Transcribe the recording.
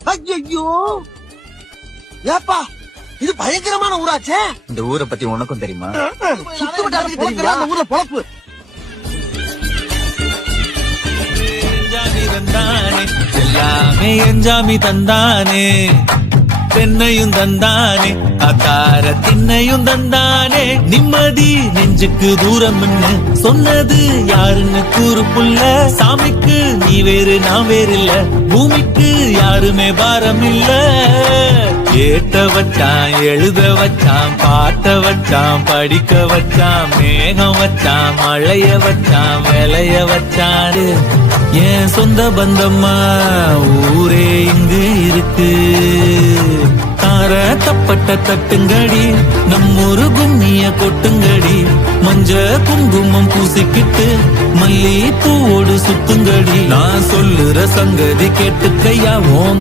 ஐயோ ஏப்பா இது பயங்கரமான ஊராச்சே. இந்த ஊரை பத்தி உனக்கும் தெரியுமா? சுத்து வட்டாரத்துக்கு தெரியுமா இந்த ஊர்ல பொழப்பு? எல்லாமே என்ஜாமி தந்தானே, தென்னையும் தந்தானே, அத்தார திண்ணையும் தந்தானே. நிம்மதி நெஞ்சுக்கு தூரம் சொன்னது யாருன்னு கூறு புள்ள. சாமிக்கு நீ வேறு நான் வேறு இல்ல, பூமிக்கு யாருமே பாரம் இல்ல. ஏத்த வச்சான், எழுத வச்சான், பாட்ட வச்சான், படிக்க வச்சான், மேகம் வச்சான், மழைய வச்சான், விளைய வச்சாரு. என் சொந்த பந்தம்மா ஊரே இங்கு இருக்கு. தார தப்பட்ட தட்டுங்கடி, நம்மொரு கும்மிய கொட்டுங்கடி. மஞ்ச குங்குமம் பூசிக்கிட்டு மல்லி பூவோடு சுத்துங்கடி. நான் சொல்லுற சங்கதி கேட்டுக்கையாவோம்.